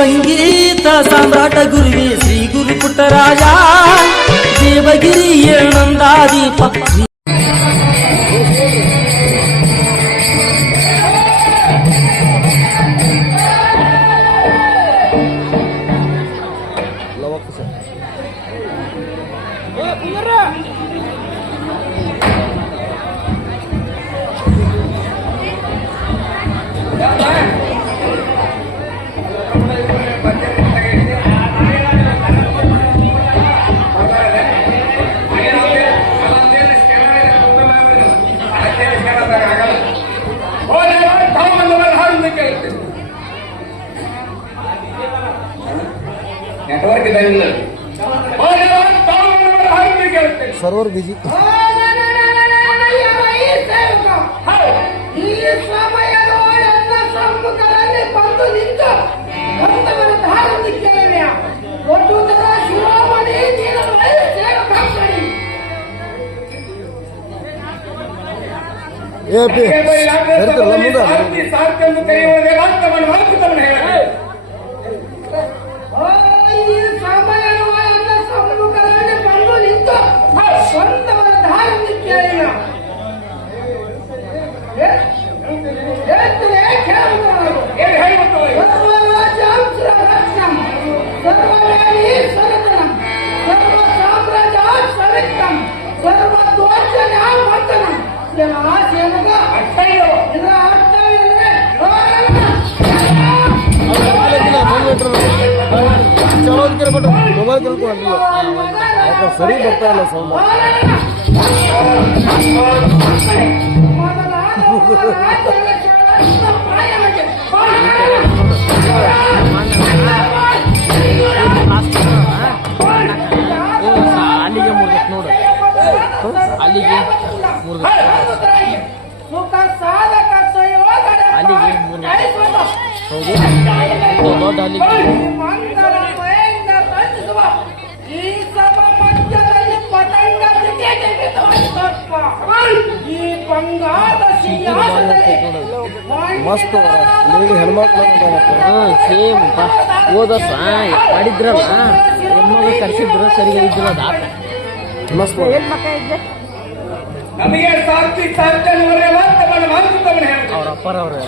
ಸಂಗೀತ ಸಾಮ್ರಾಟ ಗುರುವಿ ಶ್ರೀ ಗುರು ಪುಟ್ಟರಾಜ ದೇವಗಿರಿ ಏಳಂದಾದೀಪ सर्वर बिजी मोबाइल सरी बर्ता है सौंद ಅಲ್ಲಿಗೆ ನೋಡು ಅಲ್ಲಿಗೆ मस्त ಹೆಣ್ಮಕ್ಳು ಸೇಮ್ ಹೋದರ್ಷ ಮಾಡಿದ್ರಲ್ಲ ಹೆಣ್ಮಗ ಕರ್ಸಿದ್ರು ಸರಿ ಇದ್ದಿಲ್ಲ ಅದ ಮಸ್ತ್ ನಮಗೆ ಸಾರ್ಥಿ ಅವ್ರ ಅಪ್ಪರವ್ರು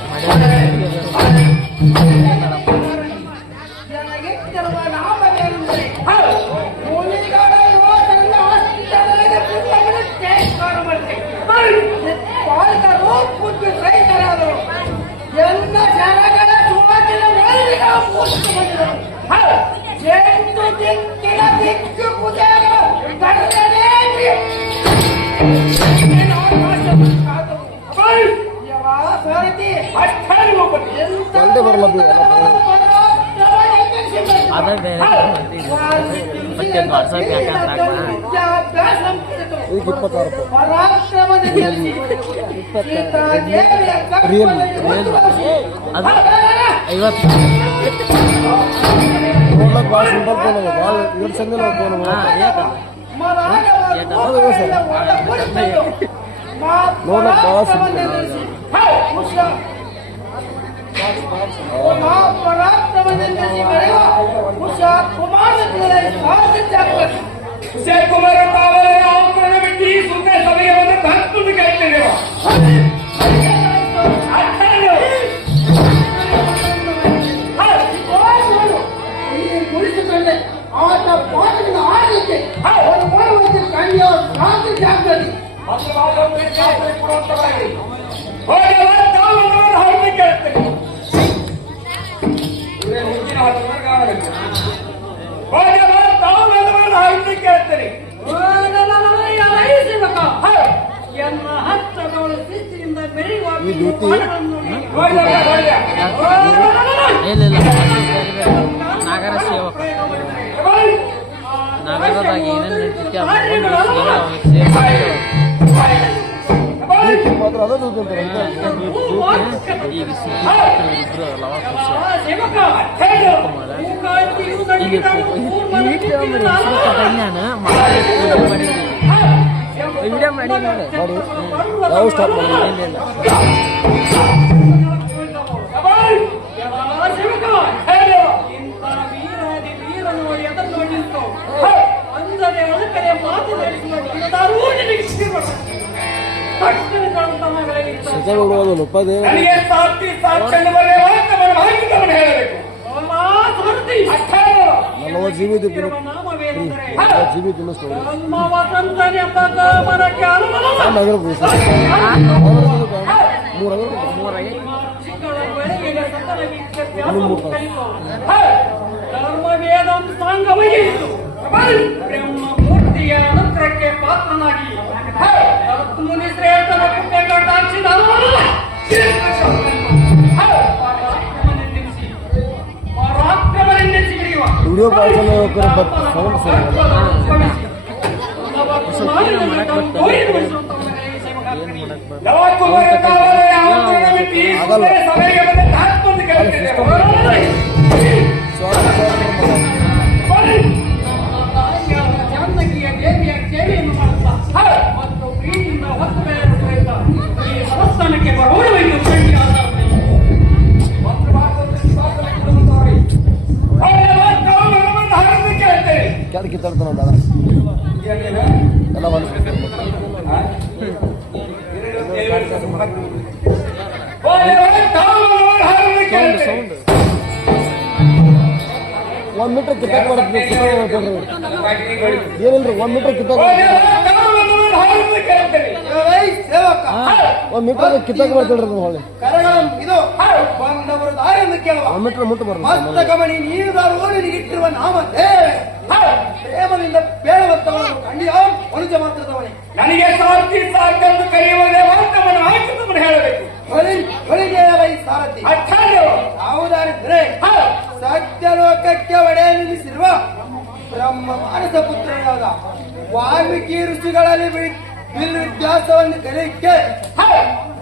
ಭಾಳ ಸಿಂಪಲ್ ಫೋನ್ ಅದ ಭಾಳ ಇವತ್ತು ಸಂದಿಲ್ಲ ಫೋನ್ ನೋಡ್ಲಕ್ಕೆ ಭಾಳ ಕುಮಾರ ಬಿಟ್ಟು ಸುಮ್ಮನೆ ಸಮಯವನ್ನು ಭಕ್ತರು ಕೇಳ್ತೇನೆ ಆತ ಪಾಠದ ಆಡಲಿಕ್ಕೆ ಅವರು ಮಾಡುವಂತೆ ಕಣ್ಣಿಯ ರಾತ್ರಿ ಜಾಗದಲ್ಲಿ ಕೇಳ್ತೇನೆ ಎನ್ನ ಹತ್ತದವಳು ಶಿಸ್ತಿನಿಂದ ಬೆಳೆಯುವ ನಾಗರ ಸೇವಕ ನಗರದಾಗ ಏನೇನು ನಡೀತೈತಿ ಮಾತ್ರ ಅದ ತಿಳ್ಕೊಂತಾರೆ ಈಗ ಇಬ್ರು ಲವ ವಿಡಿಯೋ ಮಾಡಿ ನೋಡಿ ಯಾವ ಸ್ಟಾಪ್ ಮಾಡಿ ಸೇವಕ ಚರ್ಚೆ ಮಾಡುವುದು ಒಪ್ಪದೇ ನನಗೆ ಸಾಕ್ಷಿ ಸಾಕ್ಷಿ ಬರೆಯುವಂತ ಮಾಹಿತಿಗಳನ್ನು ಹೇಳಬೇಕು. ನಮ್ಮ ಜೀವಿತ ಜೀವಿತ ಧರ್ಮವೇದಂ ಸಾಂಗವಹಿಸಿತು ಬ್ರಹ್ಮಮೂರ್ತಿಯ ಅನುಗ್ರಹಕ್ಕೆ ಪಾತ್ರನಾಗಿ ಮುನಿ ಶ್ರೇಷ್ಠನ ಪುಣ್ಯಕಟಾಕ್ಷಿದ ವಿಡಿಯೋ ಸೌಂಡ್ ದೇವಿಯ ಸೇವೆಯನ್ನು ಮಾಡುತ್ತಾ ಮತ್ತು ಪ್ರೀತಿಯಿಂದ ಹೊತ್ತು ಬೆಳೆಯುತ್ತಾ ಈ ಸಂಸ್ಥಾನಕ್ಕೆ ಬರೋಣವೆಂದು ಕ್ಯಾರ ಕಿತ್ತಾಡ್ತಾನ ಬೇಡ ಎಲ್ಲ ಸೌಂಡ್ 1 ಮೀಟರ್ ಕಿತ್ತಾಕ್ ಬರುತ್ತೆ ಏನಿಲ್ರಿ 1 ಮೀಟರ್ ಕಿತ್ತಾಕ್ 1 ಮೀಟರ್ ಕಿತ್ತಾಕ್ ಬರ್ತೇಳ್ರಿ ಹೊಳ್ಳಿ ಇದು ಬಂದವರು ದಾರಿಯನ್ನು ಕೇಳುವ 1 ಮೀಟರ್ ಮುಟ್ಟು ಬರ್ತದೆ ಮಸ್ತಕಮಣಿ ನೀರು ಇಟ್ಟಿರುವ ನಾಮ ಪ್ರೇಮದಿಂದ ಬೇಡವಂತವನು ಖಂಡಿತ ಮನುಷ್ಯ ಮಾತ್ರದವನೇ. ನನಗೆ ಸಾರ್ಥಿ ಸಾರ್ಥೆಂದು ಕರೆಯುವುದೇ ವಾಸ್ತವನ ಆಯ್ಕೆಯನ್ನು ಹೇಳಬೇಕು. ಹೊಳಿದೇವೈ ಸಾರಥಿ ಯಾವುದಾರಿದ್ರೆ ಸತ್ಯಲೋಕಕ್ಕೆ ಒಡೆಯ ನಿಲ್ಲಿಸಿರುವ ಬ್ರಹ್ಮ ಮಾನಸ ಪುತ್ರನಾದ ವಾಲ್ಮೀಕಿ ಋಷಿಗಳಲ್ಲಿ ವಿದ್ಯಾಸವನ್ನು ಕಲಿಯಕ್ಕೆ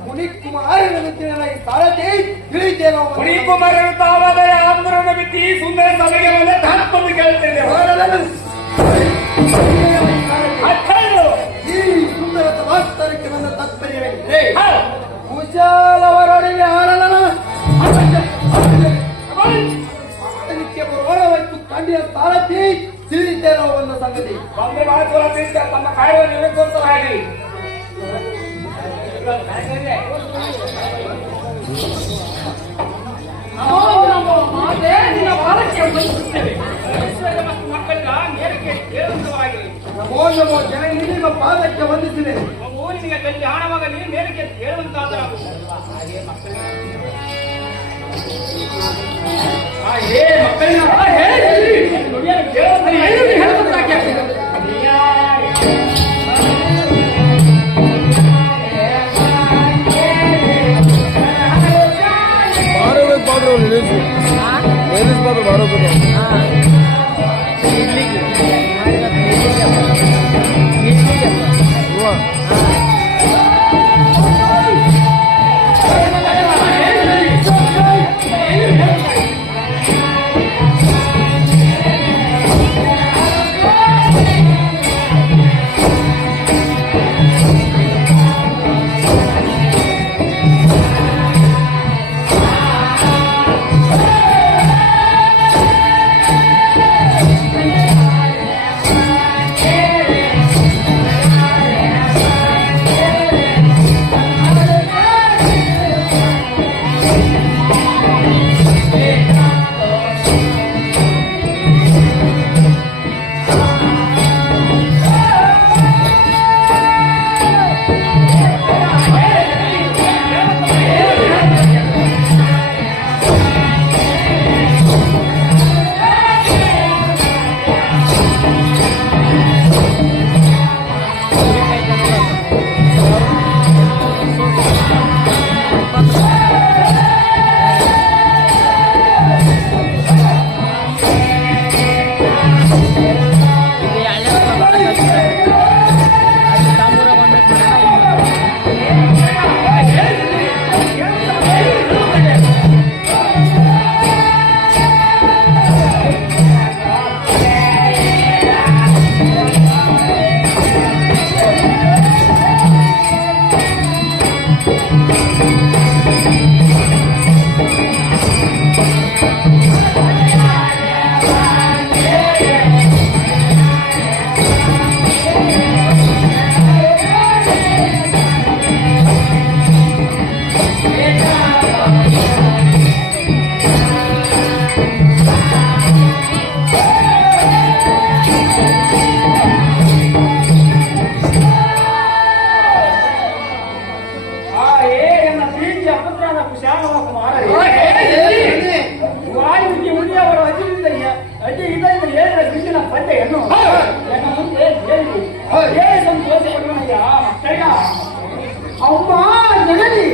ಮುನಿಕುಮಾರನ ಮಿತ್ರನಾಗಿ ಸಾರಥಿ ತಿಳಿತೇನೋ. ಮುನಿಕುಮಾರನು ತಾವಾದರೆ ಆಂಧ್ರನ ಬಿಟ್ಟು ಈ ಸುಂದರ ಸಭೆಗೆ ಬಂದ ತಾತ್ಪರ್ಯ ಕೇಳ್ತೇನೆ. ಈ ಸುಂದರ ವಾಸ್ತವಕ್ಕೆ ಬಂದ ತಾತ್ಪರ್ಯವೇನಿದೆ ಕುಶಾಲವರೊಡನೆ ಆರಲನ ಬರೋಣವೆಂದು ಕಂಡಿಯ ಸಾರಥಿ ತಿಳಿತೇನೋ ಒಂದು ಸಂಗತಿ. ಬಂದೆ ಮಾತು ತನ್ನ ಕಾರ್ಯವನ್ನು ನಿರೂಪಿಸಲಾಗಿ ನಮೋ ನಮೋ ಜನ ನಿಮ್ಮ ಪಾದಕ್ಕೆ ವಂದಿಸಿದೆ. ನಿನಗೆ ಕಲ್ಯಾಣವಾಗ ನೀನು ಮೇಲಕ್ಕೆ ಹೇಳುವಂತಾದ ಅಜ್ಜಿ ಇದರಿಂದ ಹೇಳಿದ್ರೆ ಬಿಸಿನ ಪಡ್ಡೆಯನ್ನು ಮುಂದೆ ಹೇಳಿ ಸಂತೋಷ ಪಡುವನಯ್ಯ ಮಕ್ಕಳ ಅಮ್ಮ ಜನನಿ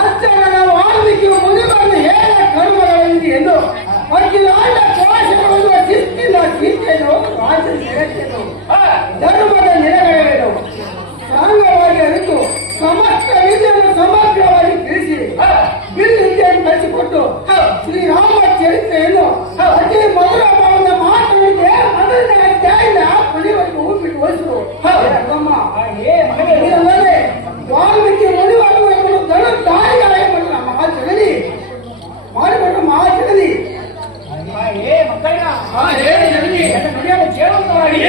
ಅಚ್ಚನ ವಾಲ್ಮೀಕಿ ಮುನಿಗಳನ್ನು ಹೇಳ ಕರ್ಮಗಳಲ್ಲಿ ಎಂದು ಅಖಿಲಾಂಡ ಕೋಶಗಳು ಶಿಸ್ತಿನ ಗೀತೆಯನ್ನು ಆಚರಿಸಿದೆನು ಧರ್ಮದ ನೆಲೆಗಳೇನು ಸಾಂಗವಾಗಿ ಅರಿತು ಸಮಸ್ತ ವಿದ್ಯೆಯನ್ನು ಸಮಗ್ರವಾಗಿ ತಿಳಿಸಿ ಬಿಲ್ಲಿದ್ಯೆಯನ್ನು ನಡೆಸಿಕೊಟ್ಟು ಶ್ರೀರಾಮ ಚರಿತ್ರೆಯನ್ನು ಅತಿ ಮಧುರ ಭಾವದ ಮಾತುಗಳಿಗೆ ಅದನ್ನ ಅಧ್ಯಾಯದ ಕೊನೆವರೆಗೂ ಬಿಟ್ಟು ವಹಿಸು ಇದಲ್ಲದೆ ವಾಲ್ಮೀಕಿ ಮುನಿವಾಗುವ ದಳ ದಾರಿಯಾಗಿ ಮಾಡಿದ ಮಹಾಜಗಲಿ ಮಾಡಿಕೊಂಡ ಮಹಾಜಗಲಿ ಹೇಳಿ ಜನನಿ ನಡೆಯಲು ಜೀವಂತವಾಗಿ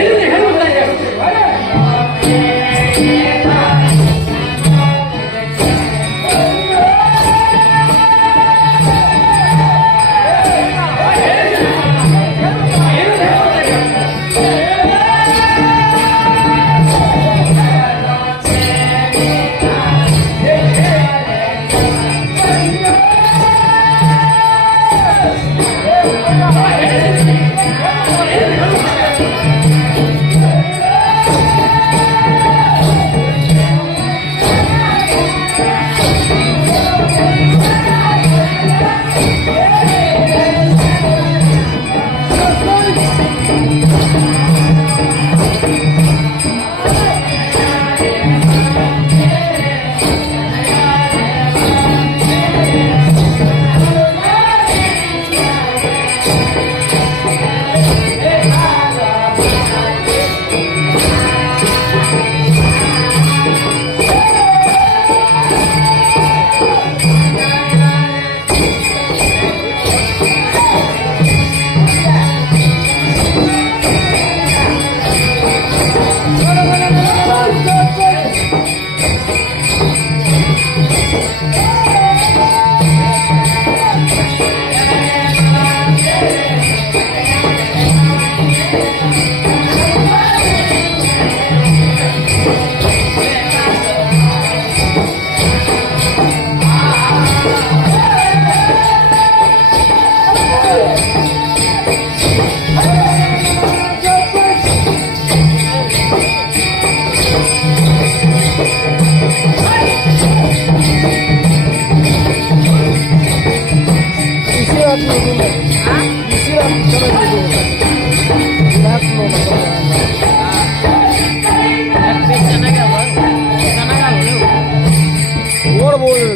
ನೋಡ್ಬೋದು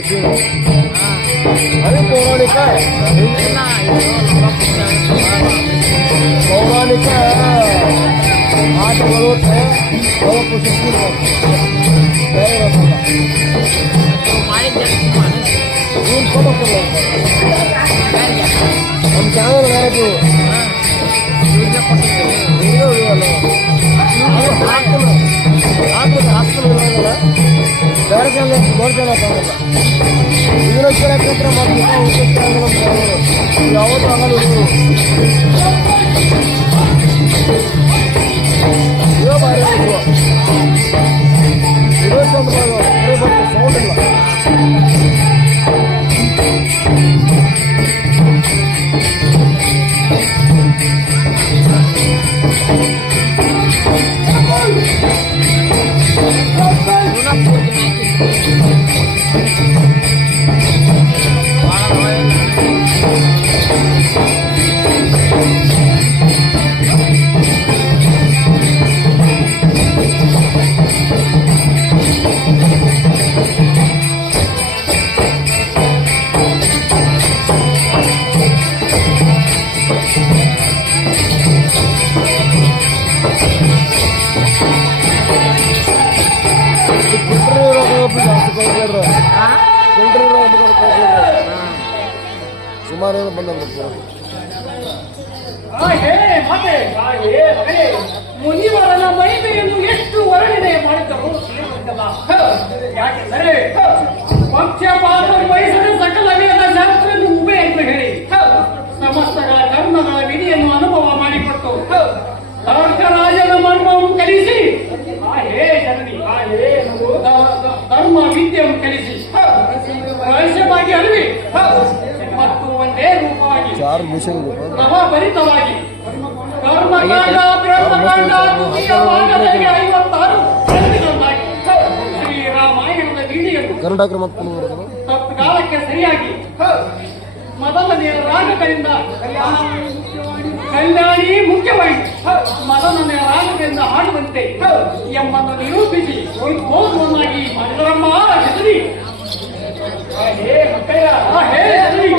ಅದೇ ಪೌರಾಣಿಕ ಪೌರಾಣಿಕ ಆಟಗಳು ಇವ್ರು ಫೋಟೋ ಕೊಡಲ್ಲ ನಮ್ಮ ಚಾನಲ್ ಯಾರು ಹಾಸ್ಪಿಟಲ್ ಇರೋದಲ್ಲ ಬೇರೆ ಜನ ದೊಡ್ಡ ಜನ ತಗೊಳ್ಳಲ್ಲ ಇದರ ಕಾರ್ಯಕ್ರಮ ಮಾಡ್ತೀವಿ ಯಾವತ್ತೂ ಆಗಲ್ಲ ಇರೋ ಬಾರಿ ಇರೋ ಸೌಂಡ್ ಇಲ್ಲ ಸುಮಾರು ಬಂದ ಮುನಿವರನ ಮಹಿಮೆಯನ್ನು ಎಷ್ಟು ವರ್ಣನೆ ಮಾಡಿದ್ದರು ಯಾಕೆಂದರೆ ಪಕ್ಷಪಾತ ವಹಿಸದ ಸಕಲ ವೇದ ಶಾಸ್ತ್ರವನ್ನು ಉಭೆ ಎಂದು ಹೇಳಿ ಸಮಸ್ತರ ಧರ್ಮಗಳ ವಿಧಿಯನ್ನು ಅನುಭವ ಮಾಡಿಕೊಟ್ಟು ರಾಜನ ಮರ್ಮವನ್ನು ಕಲಿಸಿ ಹೇ ಜನನಿ ಧರ್ಮ ವಿದ್ಯೆಯನ್ನು ಕಲಿಸಿ ರಹಸ್ಯವಾಗಿ ಅರಿವಿ ಮತ್ತು ಒಂದೇ ರೂಪವಾಗಿ ಕ್ರಮಭರಿತವಾಗಿ ಕರ್ಮಕಾಂಡ ಬ್ರಹ್ಮಕಾಂಡ ದ್ವಿತೀಯವಾಗಲೆಗೆ 56 ಗ್ರಂಥಗಳನ್ನಾಗಿ ಶ್ರೀರಾಮಾಯಣದ ವೀಡಿಯನ್ನು ತತ್ಕಾಲಕ್ಕೆ ಸರಿಯಾಗಿ ಮೊದಲನೆಯ ರಾಗಗಳಿಂದ ಕಲ್ಯಾಣಿ ಮುಖ್ಯವಾಗಿ ಮೊದಲನೆಯ ರಾಗಗಳಿಂದ ಹಾಡುವಂತೆ ಎಂಬನ್ನು ನಿರೂಪಿಸಿ ಉದ್ಬೋಧವನ್ನಾಗಿ ಮಾಡಿದರಮ್ಮ ಹೆಸರಿ ಹೇ ಮಕ್ಕಳ ಹೇ ಹೆಸರಿ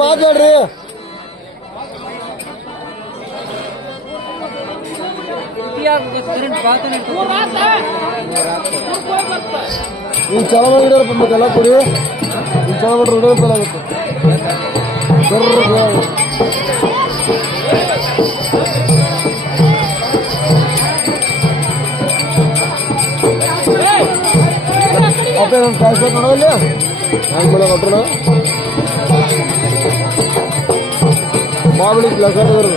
ಮಾತಾಡ್ರಿ ನೀವು ಚಲೋ ಮಾಡಿದಾರ ಬಂದ್ಬೇಕಲ್ಲ ಕೊಡಿ ನೀವು ಚಲೋ ಮಾಡ್ರಿ ಆಗುತ್ತೆ ಅಪ್ಪ ನಾನು ಕಾಯಿಸ್ಬೇಕು ನೋಡಲ್ಲ ಹ್ಯಾಂಗೆ ಮಾಡೋ ಕೊಟ್ಟಣ ಮಾಮೂಲಿ ಕ್ಲಾಸ್ ಬರೋದು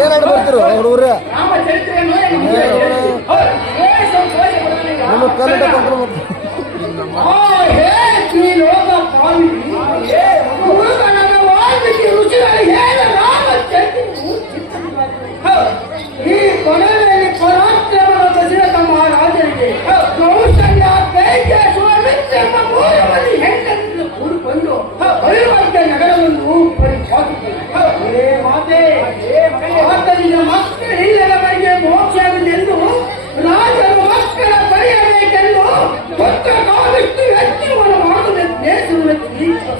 ಏನಾದ್ರು ಬರ್ತಿರು ಹುಡುಗ್ರೆ ನಮ್ಮ ಕನ್ನಡ ಕಂಟ್ರೋಲ್ ಈ ಕೊನೆಯಲ್ಲಿ ಪರಾಕ್ರಮದ ದಶರಥ ಮಹಾರಾಜರಿಗೆ ಕೌಶಲ್ಯ ಕೈಗೆ ಸುರಮಿತ್ತೆಂಬ 3 ಮಂದಿ ಹೆಂಡತಿಯನ್ನು ಕೂಡಿಕೊಂಡು ಅವಿವಾದ್ಯ ನಗರವನ್ನು ಪರಿಪಾಲಿಸಿದರು. ಮಾತೆ ಆದ್ದರಿಂದ ಮಕ್ಕಳಿಲ್ಲದವರಿಗೆ ಮೋಕ್ಷವೆಂದು ರಾಜರು ಮಕ್ಕಳ ಪಡೆಯಬೇಕೆಂದು ಪುತ್ರ ಕಾವಿಷ್ಟು ಹೆಚ್ಚಿನವನ್ನು ಮಾಡುವ ದೇಶವನ್ನು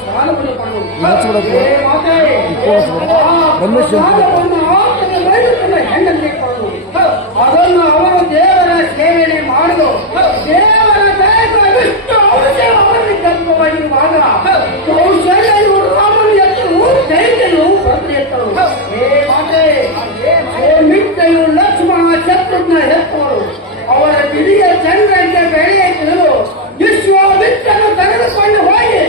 ಸಾಲವನ್ನು ಕೊಡುವುದು. ಮಾತೆ ಹೆಂಡತಿ ಕೊಡುವುದು ಅದನ್ನು ಅವರು ದೇವರ ಸೇವನೆ ಮಾಡುದು ದೇವರ ವಿಷ್ಣು ಅವರಲ್ಲಿ ಕಲ್ಪವಾಗಿರುವಾಗ ಕೌಶಲ್ಯವು ರಾಮನು ಎತ್ತರು ದೈತ್ಯನು ಭದ್ರ ಎತ್ತರು. ಮಿಟ್ಟನು ಲಕ್ಷ್ಮಣ ಶತ್ರುಘ್ನ ಎತ್ತವರು ಅವರ ಬಿಡಿಯ ಚಂದ್ರಕ್ಕೆ ಬೆಳೆಯ ತಿಳಿದು ವಿಶ್ವಾಮಿತ್ರನು ತೆಗೆದುಕೊಂಡು ಹೋಗಿ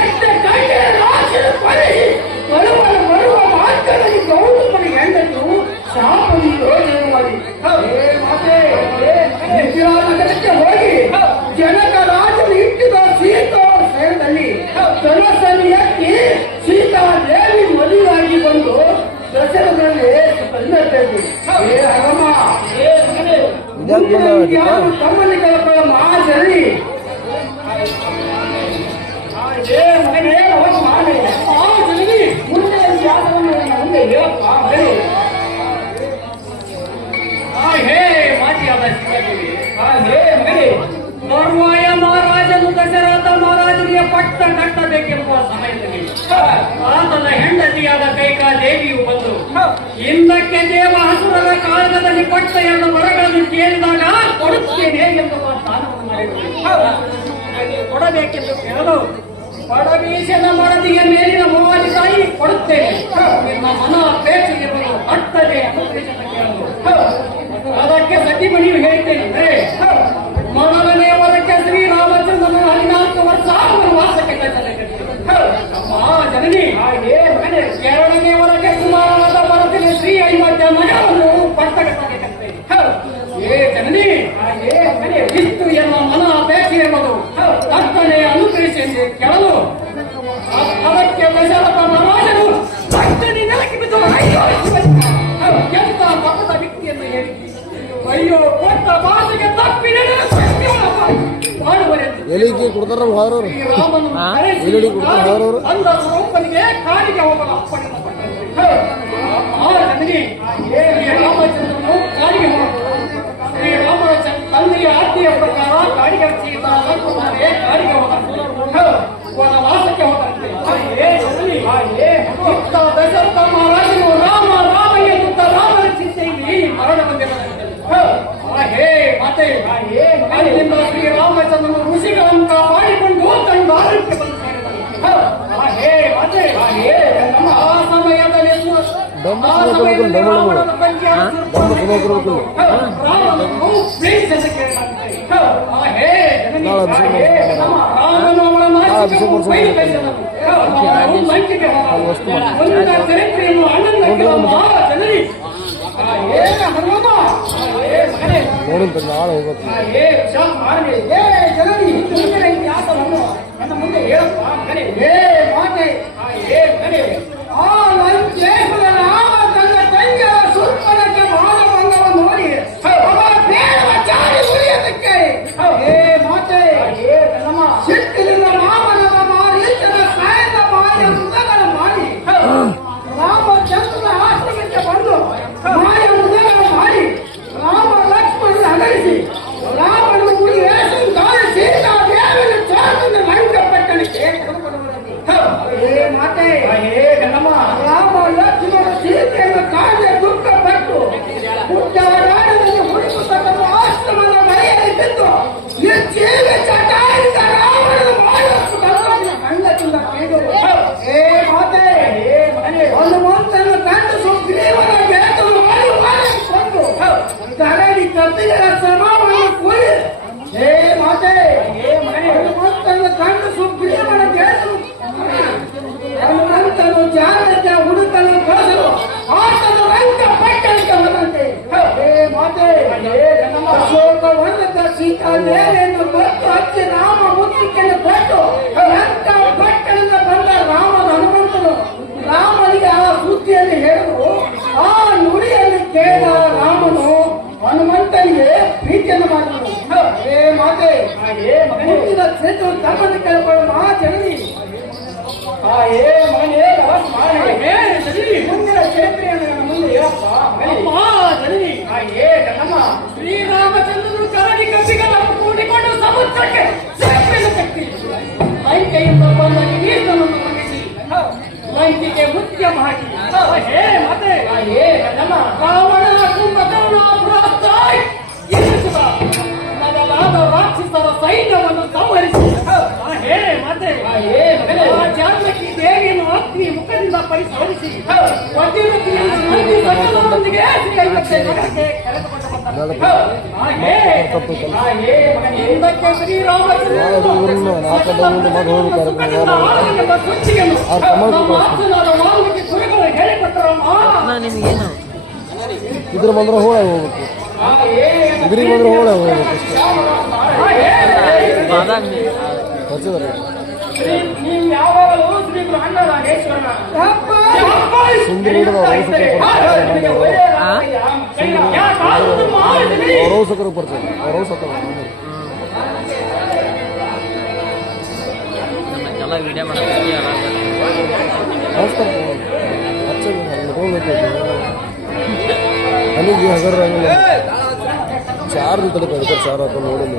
ಎಷ್ಟ ಕೈಗೆ ರಾಶಿಯ ಪರಿಸಿ ಬರುವ ಮಾರ್ಗದಲ್ಲಿ ಗೌತಮನ ಹೆಂಡತು ಶಾಪದಿ ಯೋಜನೆ ಮಾಡಿ ನಗರಕ್ಕೆ ಹೋಗಿ ಜನಕ ರಾಜನು ಇಟ್ಟಿದ ಸೀತಾ ಸೇರದಲ್ಲಿ ಕನಸನ್ನು ಎತ್ತಿ ಸೀತಾದೇವಿ ಮದುವೆಯಾಗಿ ಬಂದು ದಶರಥರಲ್ಲಿ ತಮ್ಮಲ್ಲಿ ಕಲಪದ ಮಹಾಜರಿ ಮುಂದೆ ಮುಂದೆ ಮರುವಾಯ ಮಹಾರಾಜನು ದಶರಥ ಮಹಾರಾಜನಿಗೆ ಪಟ್ಟ ಕಟ್ಟಬೇಕೆಂಬ ಸಮಯದಲ್ಲಿ ಆತನ ಹೆಂಡತಿಯಾದ ಕೈಕಾ ದೇವಿಯು ಬಂದು ಹಿಂದಕ್ಕೆ ದೇವ ಹಸುರ ಗೌರವ ಕಾರಣದಲ್ಲಿ ಕೊಟ್ಟ ಎರಡು ವರಗಳನ್ನು ಕೇಳಿದಾಗ ಕೊಡುತ್ತೇನೆ ಎಂದು ವಾಗ್ದಾನವನ್ನು ಮಾಡಿದರು. ಕೊಡಬೇಕೆಂದು ಕೇಳಲು ಪಡಬೀಸನ ಮಡದಿಯ ಮೇಲಿನ ಮೋಹನಿ ತಾಯಿ ಕೊಡುತ್ತೇನೆ, ನಿಮ್ಮ ಮನ ಅಪೇಕ್ಷೆ ಇರುವುದು ಕಟ್ಟದೆ ಅನುಪೇಕ್ಷೆ ಕೇಳಲು. ಅದಕ್ಕೆ ಸತಿಮಣಿಯು ಹೇಳ್ತೇನೆ, ಮೊದಲನೇ ವರಕ್ಕೆ ಶ್ರೀರಾಮಚಂದ್ರನು 14 ವರ್ಷ ವನವಾಸಕ್ಕೆ ಕಟ್ಟಬೇಕು. ಜನನಿ ಎರಡನೇ ವರಕ್ಕೆ ಸುಮಾರಾದ ಬರದಲ್ಲಿ ಶ್ರೀ 50 ಮನೆಯನ್ನು ಪಟ್ಟಕಟ್ಟಬೇಕಂತೆ. ಏ ಜನನಿ ಇಷ್ಟು ಎನ್ನುವ ಮನ ಅಪೇಕ್ಷೆ ಎಂಬುದು ಕರ್ತನೆ ಅನುಪೇಕ್ಷೆ ಎಂದು ಕೇಳಲು ಅದಕ್ಕೆ ದಶರಥ ಮಹಾರಾಜನು ಭಕ್ತನಿ ನೆಲಕ್ಕೆ ಬಿದ್ದು ಅಯ್ಯೋ ಕೆಟ್ಟ ಪಕ್ಕದ ವ್ಯಕ್ತಿಯನ್ನು ಹೇಳಿ ಅಯ್ಯೋ ಕೊಟ್ಟ ಭಾಷೆಗೆ ತಪ್ಪಿ ಎಲ್ಲಿಗೆ ಕೊಡ್ತಾರ ಹಾರೋರು ಎಲ್ಲಿ ಕೊಡ್ತಾರ ಹಾರೋರು ಅಂದ ಸ್ವರೂಪನಿಗೆ ಕಾಡಿಗೆ ಹೋಗಲು ಅಪ್ಪಣೆಯನ್ನು ಕೊಟ್ಟರು. ರಾಮಚಂದ್ರನು ಕಾಡಿಗೆ ಹೋಗಲು ಶ್ರೀರಾಮಚಂದ್ರ ತಂದೆಯ ಆಜ್ಞೆಯ ಪ್ರಕಾರ ಕಾಡಿಗೆ ಕಾಡಿಗೆ ಹೋದ ವನವಾಸಕ್ಕೆ ಹೋದಂತೆ. ದಶರಥ ಮಹಾರಾಜನು ರಾಮ ರಾಮ ಎನ್ನುತ್ತ ರಾಮನ ಚಿಂತೆಯಲ್ಲಿ ಮರಣ ಬಂದಿರದಂತೆ. ಹೇ ಮಾತೆ ಅಲ್ಲಿಂದ ಶ್ರೀರಾಮಚಂದ್ರನು ಋಷಿಗಳನ್ನು ಕಾಪಾಡಿಕೊಂಡು ತನ್ನ ಆರೋಗ್ಯ ಬಂದು ಸೇರಿದನು. ಹೇ ಮಾತೆ ಆ ಸಮಯದಲ್ಲಿ ರಾಮನನ್ನು ಪ್ರೀತಿಸಿ ಕೇಳಿದಂತೆ. ಹೇ ರಾಮನು ಅವಳ ಮಾತಿಗೆ ಬೈದು ಕಳಿಸಿದನು. ಲಂಕೆಗೆ ಹೋದ ಚರಿತ್ರೆಯನ್ನು ಅಣ್ಣನ ಜನರಿ ನೋಡಿಂತ ನಾಳೆ ಹೋಗುತ್ತೆ ಇತಿಹಾಸವನ್ನು ನನ್ನ ಮುಂದೆ ಹೇಳಪ್ಪ. ಆ ಲಂಕೇಶ್ವರ ರಾಮ ತನ್ನ ತಂಗಿಯ ಸುರ್ಪಣಕ್ಕೆ ಮಾನಭಂಗವನ್ನು ನೋಡಿ ಅವರ ಬೇಡವ ಚಾಡಿ ಉಳಿಯದಕ್ಕೆ ಹೇ ಮಾತೆ ಸಿಟ್ಟಿನಿಂದ ರಾಮನ ಮಾರೀಚನ ಸಾಯದ ಮಾಯ ಮುದಗಳ ಮಾಡಿ ರಾಮಚಂದ್ರನ ಆಶ್ರಮಕ್ಕೆ ಬಂದು ಮಾಯ ಮುದಗಳ ಮಾಡಿ ರಾಮ ಲಕ್ಷ್ಮಣನ ಅಗಲಿಸಿ ರಾಮನ ಗುಡಿ ದಾರಿ ಸೀತಾ ದೇವಿನ ಚಾರದಿಂದ ಲಂಕಪಟ್ಟಣಕ್ಕೆ ಮಾತೆ ರಾಮ ಲಕ್ಷ್ಮಣ ಸೀತೆಯನ್ನು ಕಾಣೆ ದುಃಖಪಟ್ಟು ಹುಟ್ಟಾಡದಲ್ಲಿ ಹುಡುಕುತ್ತನ್ನು ಆಶ್ರಮದ ಮನೆಯಲ್ಲಿ ಬಿದ್ದು ಹೆಚ್ಚೇವೆ ಚಟಾಯಿದ ರಾವಣನ ಮಾಡುವ ಕಂಡದಿಂದ ಹೇ ಮಾತೆ ಹನುಮಂತನ ಕಂಡು ಸುಗ್ರೀವನ ಗೆಳತನು ಕೊಂಡು ಕರಡಿ ಕಬ್ಬಿನ ಶ್ರಮವನ್ನು ಕೂಡಿ ಹೇ ಮಾತೆ ಹನುಮಂತನ ಕಂಡು ಸುಗ್ರೀವನ ಗೆಳತನು ಹನುಮಂತನು ಜಾಗದ ಹುಡುಕಲು ಕಳಿಸಲು ಆತನ ರಂಗ ಪಟ್ಟಣಕ್ಕೆ ಹೋದಂತೆ. ಹೇ ಮಾತೆ ಅಶೋಕ ವನದ ಸೀತಾ ದೇವಿಯನ್ನು ಮತ್ತು ಹಚ್ಚಿ ರಾಮ ಮುತ್ತಿಗೆಯನ್ನು ಕೊಟ್ಟು ರಂಗ ಪಟ್ಟಣದ ಬಂದ ರಾಮನ ಹನುಮಂತನು ರಾಮನಿಗೆ ಆ ಸುದ್ದಿಯನ್ನು ಹೇಳಿದ್ರು. ಆ ನುಡಿಯನ್ನು ಕೇಳ ರಾಮನು ಹನುಮಂತನಿಗೆ ಪ್ರೀತಿಯನ್ನು ಮಾಡಿದನು. ಹೇ ಮಾತೆ ಮುಂದಿನ ಕ್ಷೇತ್ರ ತಮ್ಮನ್ನು ಕೇಳಿಕೊಳ್ಳು ಮಹಾ ಜನನಿ. ಮುಂದಿನ ಚರಿತ್ರೆಯನ್ನು ನನ್ನ ಮುಂದೆ ಹೇಳಪ್ಪ. ಶ್ರೀರಾಮಚಂದ್ರನು ಕರಡಿ ಕಬ್ಬಿಗಳ ಕೂಡಿಕೊಂಡು ಸಮುದ್ರಕ್ಕೆ ಕಟ್ಟಿ ಲಂಕೆಯಿಂದ ಬಂದ ನೀರನ್ನು ಒಣಗಿಸಿ ಲಂಕೆಗೆ ಮುತ್ಯ ಮಾಡಿ ಹೇ ಮತ್ತೆ ರಾವಣ ಕುಂಭಕರ್ಣ ಎನಿಸಿದ ಮೊದಲಾದ ರಾಕ್ಷಸರ ಸೈನ್ಯವನ್ನು ಸಂಹರಿಸಿ ಹೇ ಮತ್ತೆ ಜಾನಕಿ ದೇವಿಯನ್ನು ಅಗ್ನಿ ಮುಖದಿಂದ ಪರಿಶೋಧಿಸಿ ವಜ್ರವತಿಯೊಂದಿಗೆ ಕರೆದುಕೊಂಡು ಹಿಂದಕ್ಕೆ ಶ್ರೀರಾಮಚಂದ್ರನು ಹೇಳಿಕೊಟ್ಟರಮ್ಮ. ನಿಮಗೇನು ಇದ್ರ ಬಂದ್ರೆ ಹೋಳ ಹೋಗ್ಬೇಕು, ಇದ್ರಿಗೆ ಬಂದ್ರೆ ಹೋಳ ಹೋಗ್ಬೇಕು ನೀವು ಯಾವಾಗಲೂ ಶ್ರೀ ಬ್ರಹ್ಮರಾಜೇಶ್ವರನ ಸುಂದರ ಔಸಕರು ಬರ್ತಾರೆ, ಔಸಕ ನಮಗೆಲ್ಲ ವಿಡಿಯೋ ಮಾಡೋಕ್ಕೆ ಅಲ್ಲಿಗೆ ಹಗರ ಚಾರ್ಜ್ ತಡಕ ಅದಕ್ಕೆ ಚಾರ್ ಹಾಕೊಂಡು ನೋಡಿಲ್ಲ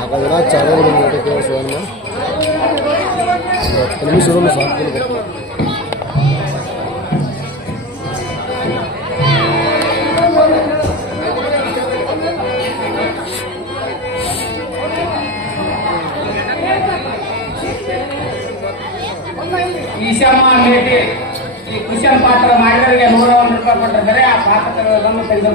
ಹಾಗಾದ್ರೆ ಚಾರ ನೋಡಕ್ಕೆ ಶಿವಣ್ಣ 10 ನಿಮಿಷ ಸಾಕು. ಕುಶಮ್ಮ ಭೇಟಿ ಈ ಕುಶನ್ ಪಾತ್ರ ಮಾಡಿದವರಿಗೆ 101 ರೂಪಾಯಿ ಕೊಟ್ಟರೆ ಆ ಪಾತ್ರ ತೆಗೆದು